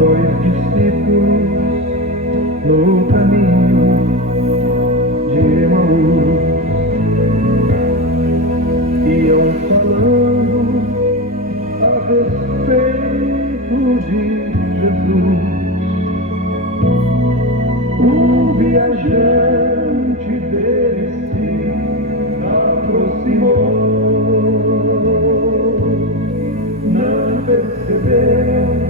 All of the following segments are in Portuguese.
Dois discípulos no caminho de Emaús iam falando a respeito de Jesus. Um viajante deles se aproximou, não percebeu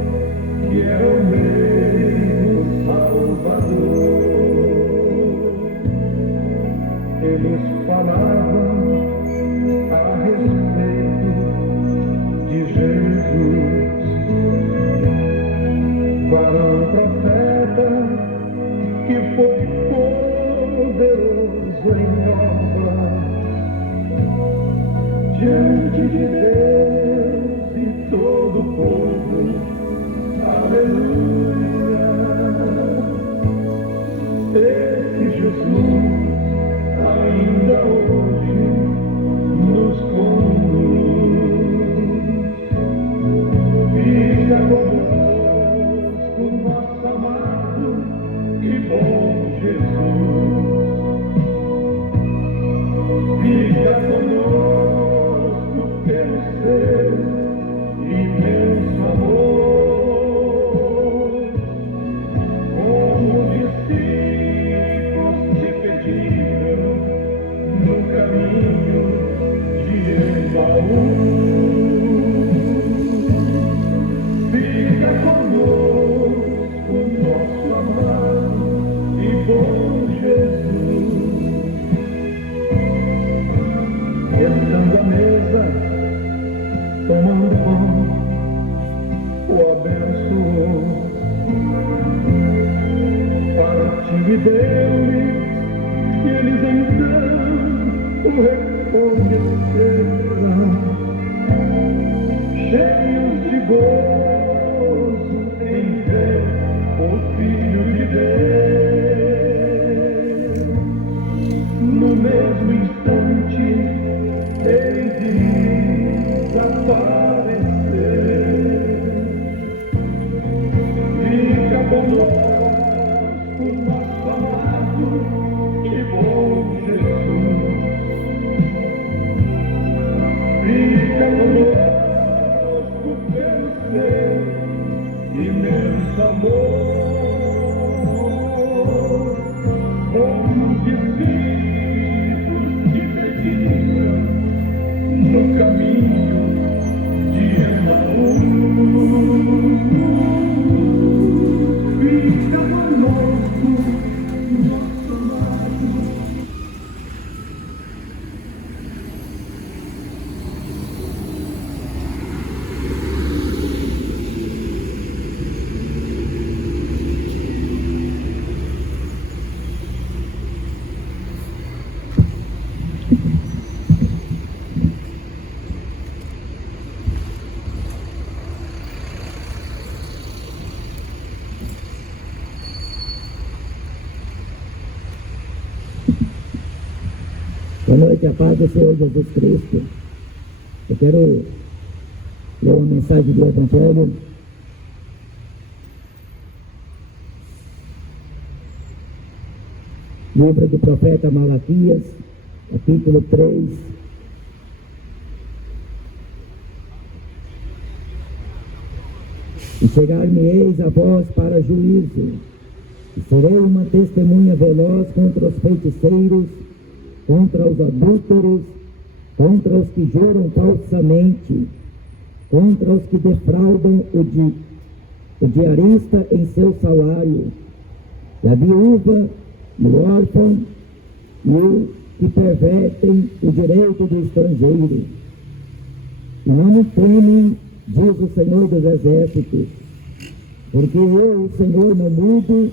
que era o meu Salvador. Eles falavam a respeito de Jesus, varão profeta que foi poderoso em obras diante de Deus e todo o povo. Aleluia! Esse Jesus ainda hoje nos conduz. Fica conosco, nosso amado e bom Jesus. Fica conosco pelo seu imenso amor. Como discípulos te pediram no caminho de Emaús. Fica conosco, nosso amado e bom Jesus. Estando à mesa, tomando pão, o abençoou, partiu e deu-lhe, e eles então o reconheceram, cheios de gozo em ver o Filho de Deus. No mesmo instante, ele desapareceu. Fica conosco, nosso amado e bom Jesus. Fica conosco pelo seu imenso amor. Como discípulos te pediram no caminho de Emaús. Fica conosco, nosso amado. Boa noite, a paz do Senhor Jesus Cristo. Eu quero ler uma mensagem do Evangelho. Livro do profeta Malaquias, capítulo 3. E chegar-me-eis a vós para juízo, e serei uma testemunha veloz contra os feiticeiros, contra os adúlteros, contra os que juram falsamente, contra os que defraudam o diarista em seu salário, e a viúva, e o órfão, e os que pervertem o direito do estrangeiro. E não me temem, diz o Senhor dos Exércitos, porque eu, o Senhor, não mudo,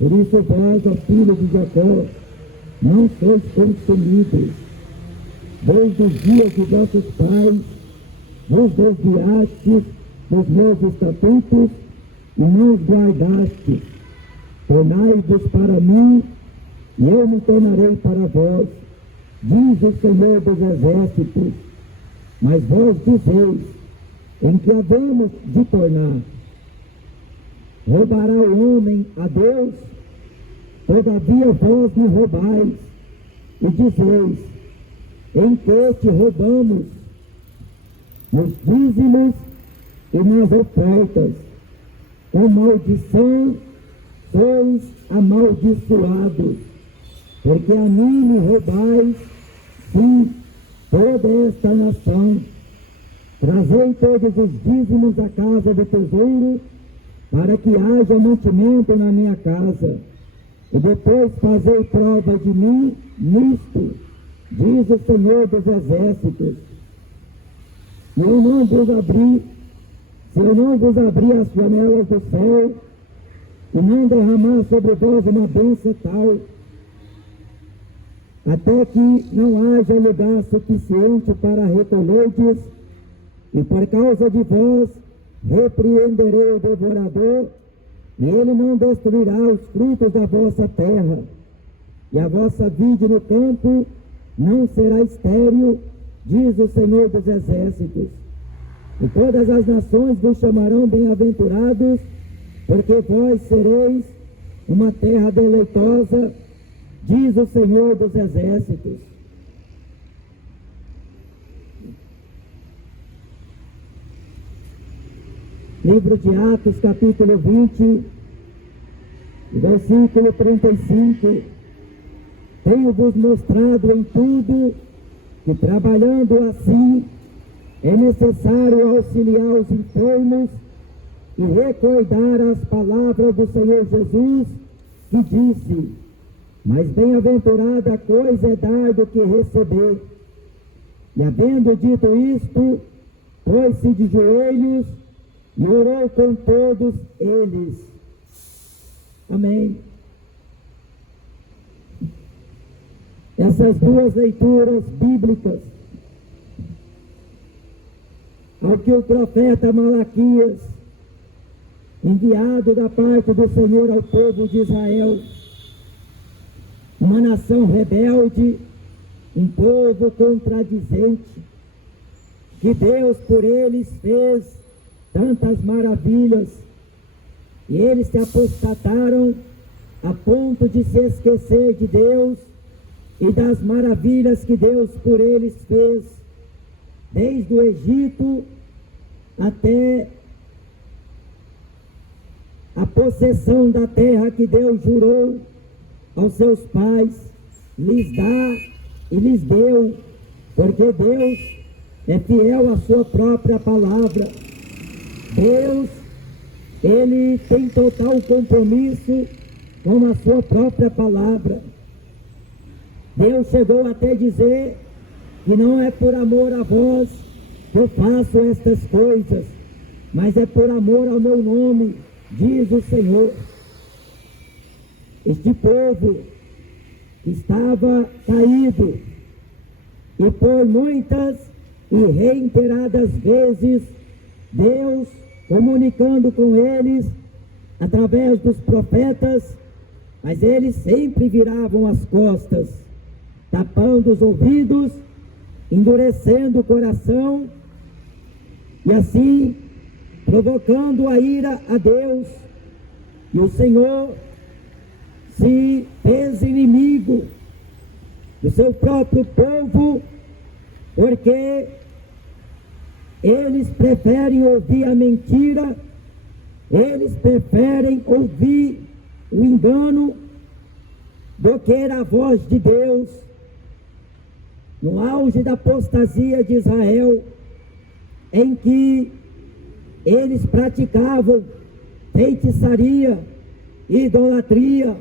por isso vós, ó filhos de Jacó, não sois consumidos. Desde os dias de vossos pais, vos desviastes dos meus estatutos e não os guardastes. Tornai-vos para mim, e eu me tornarei para vós, diz o Senhor dos Exércitos. Mas vós dizeis, em que havemos de tornar? roubará o homem a Deus? Todavia vós me roubais, e dizeis: em que te roubamos? Nos dízimos e nas ofertas. Com maldição sois amaldiçoados, porque a mim me roubais, sim, toda esta nação. Trazei todos os dízimos à casa do tesouro, para que haja mantimento na minha casa. E depois fazei prova de mim nisto, diz o Senhor dos Exércitos. Se eu não vos abrir as janelas do céu, e não derramar sobre vós uma bênção tal, até que não haja lugar suficiente para recolherdes, e por causa de vós repreenderei o devorador, e ele não destruirá os frutos da vossa terra, e a vossa vide no campo não será estéril, diz o Senhor dos Exércitos. E todas as nações vos chamarão bem-aventurados, porque vós sereis uma terra deleitosa, diz o Senhor dos Exércitos. Livro de Atos, capítulo 20, versículo 35. Tenho-vos mostrado em tudo que, trabalhando assim, é necessário auxiliar os enfermos e recordar as palavras do Senhor Jesus, que disse: mas bem-aventurada coisa é dar do que receber. E havendo dito isto, pôs-se de joelhos e orou com todos eles. Amém. Essas duas leituras bíblicas, ao que o profeta Malaquias, enviado da parte do Senhor ao povo de Israel, uma nação rebelde, um povo contradizente, que Deus por eles fez tantas maravilhas, e eles se apostataram a ponto de se esquecer de Deus e das maravilhas que Deus por eles fez, desde o Egito até a possessão da terra que Deus jurou aos seus pais lhes dar e lhes deu, porque Deus é fiel à sua própria palavra. Deus, Ele tem total compromisso com a sua própria palavra. Deus chegou até dizer que não é por amor a vós que eu faço estas coisas, mas é por amor ao meu nome, diz o Senhor. Este povo estava caído, e por muitas e reiteradas vezes, Deus, comunicando com eles através dos profetas, mas eles sempre viravam as costas, tapando os ouvidos, endurecendo o coração, e assim provocando a ira a Deus. E o Senhor se fez inimigo do seu próprio povo, porque eles preferem ouvir a mentira, eles preferem ouvir o engano do que a voz de Deus. No auge da apostasia de Israel, em que eles praticavam feitiçaria, idolatria,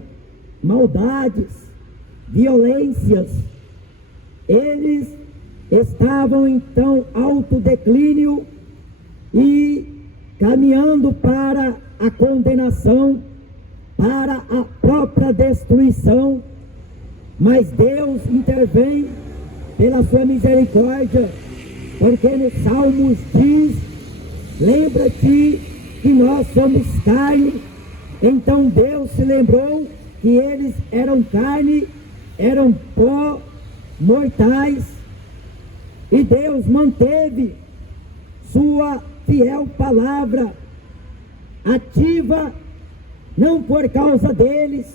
maldades, violências, eles estavam então alto declínio e caminhando para a condenação, para a própria destruição. Mas Deus intervém pela sua misericórdia, porque nos Salmos diz: lembra-te que nós somos carne. Então Deus se lembrou que eles eram carne, eram pó, mortais, e Deus manteve sua fiel palavra ativa não por causa deles,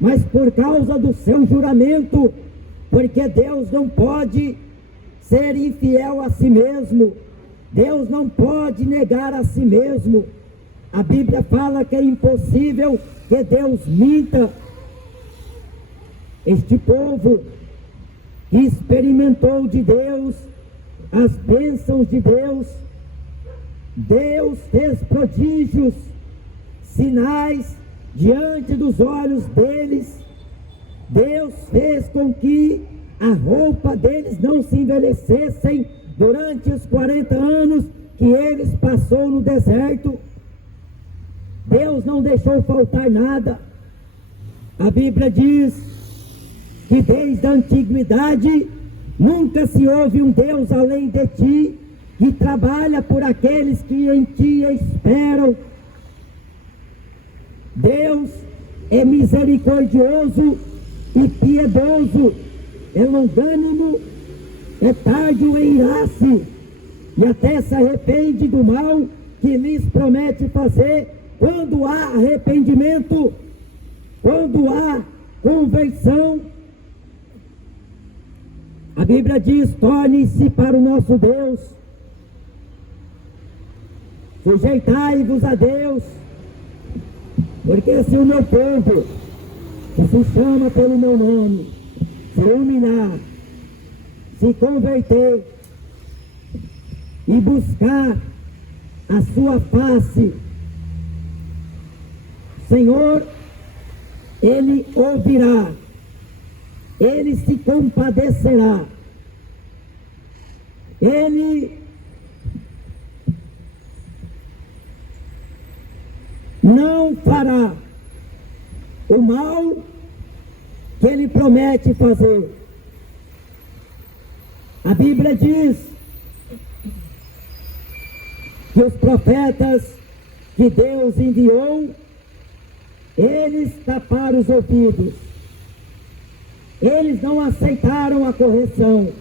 mas por causa do seu juramento, porque Deus não pode ser infiel a si mesmo, Deus não pode negar a si mesmo. A Bíblia fala que é impossível que Deus minta. Este povo que experimentou de Deus, as bênçãos de Deus, Deus fez prodígios, sinais diante dos olhos deles, Deus fez com que a roupa deles não se envelhecessem durante os 40 anos que eles passou no deserto. Deus não deixou faltar nada. A Bíblia diz que desde a antiguidade nunca se houve um Deus além de ti, que trabalha por aqueles que em ti esperam. Deus é misericordioso e piedoso, é longânimo, é tardio em irar-se, e até se arrepende do mal que lhes promete fazer, quando há arrependimento, quando há conversão. A Bíblia diz: torne-se para o nosso Deus, sujeitai-vos a Deus, porque se o meu povo, que se chama pelo meu nome, se humilhar, se converter e buscar a sua face, Senhor, Ele ouvirá, Ele se compadecerá, Ele não fará o mal que Ele promete fazer. A Bíblia diz que os profetas que Deus enviou, eles taparam os ouvidos, eles não aceitaram a correção.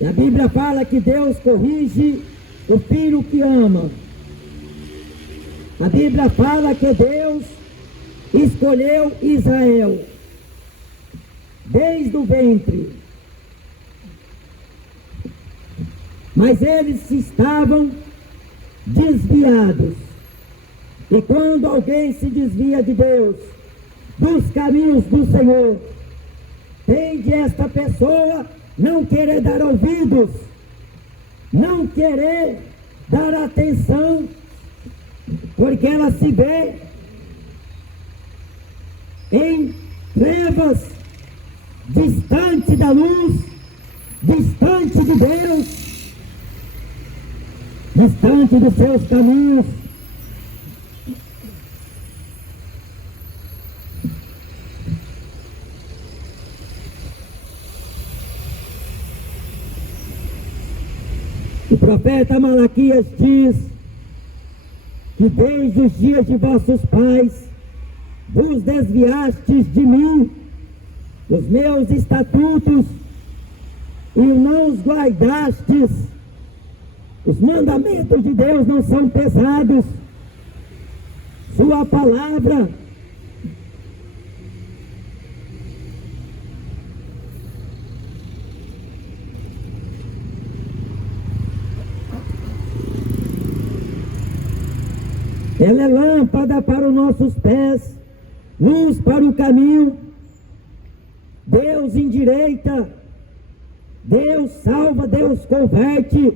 E a Bíblia fala que Deus corrige o filho que ama. A Bíblia fala que Deus escolheu Israel desde o ventre, mas eles estavam desviados. E quando alguém se desvia de Deus, dos caminhos do Senhor, tende esta pessoa não querer dar ouvidos, não querer dar atenção, porque ela se vê em trevas, distante da luz, distante de Deus, distante dos seus caminhos. O profeta Malaquias diz que desde os dias de vossos pais vos desviastes de mim, os meus estatutos, e não os guardastes. Os mandamentos de Deus não são pesados, sua palavra ela é lâmpada para os nossos pés, luz para o caminho. Deus endireita, Deus salva, Deus converte,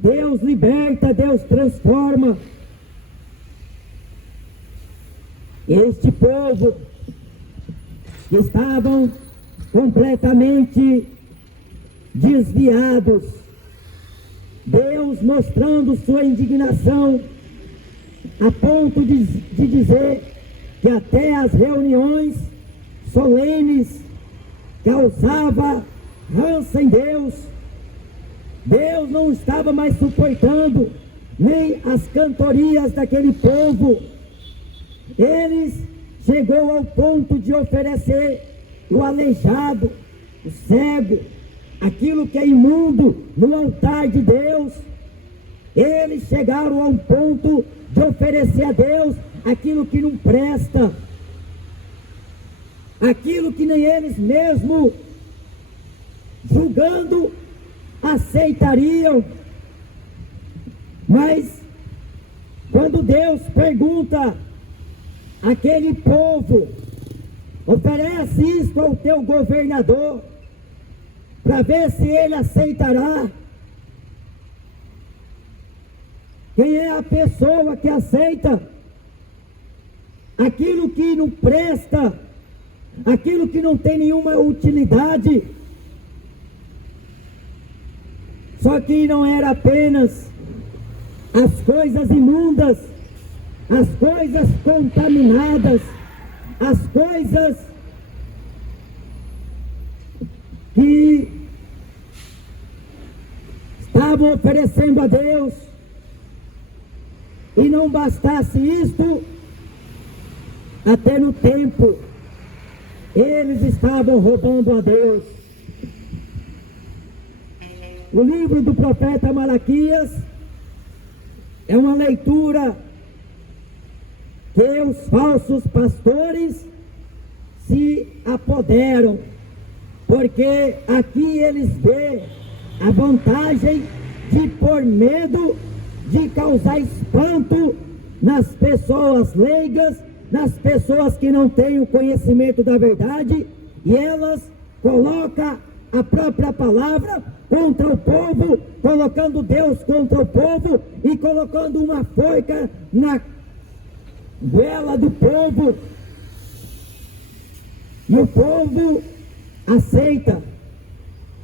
Deus liberta, Deus transforma. Este povo que estavam completamente desviados, Deus mostrando sua indignação, a ponto de dizer que até as reuniões solenes causava ranço em Deus. Deus não estava mais suportando nem as cantorias daquele povo. Eles chegou ao ponto de oferecer o aleijado, o cego, aquilo que é imundo no altar de Deus. Eles chegaram a um ponto de oferecer a Deus aquilo que não presta, aquilo que nem eles mesmos, julgando, aceitariam. Mas quando Deus pergunta àquele povo, oferece isso ao teu governador, para ver se ele aceitará. Quem é a pessoa que aceita aquilo que não presta, aquilo que não tem nenhuma utilidade? Só que não era apenas as coisas imundas, as coisas contaminadas, as coisas que estavam oferecendo a Deus. E não bastasse isto, até no templo eles estavam roubando a Deus. O livro do profeta Malaquias é uma leitura que os falsos pastores se apoderam, porque aqui eles vêem a vantagem de pôr medo, de causar espanto nas pessoas leigas, nas pessoas que não têm o conhecimento da verdade, e elas colocam a própria palavra contra o povo, colocando Deus contra o povo e colocando uma forca na goela do povo. E o povo aceita.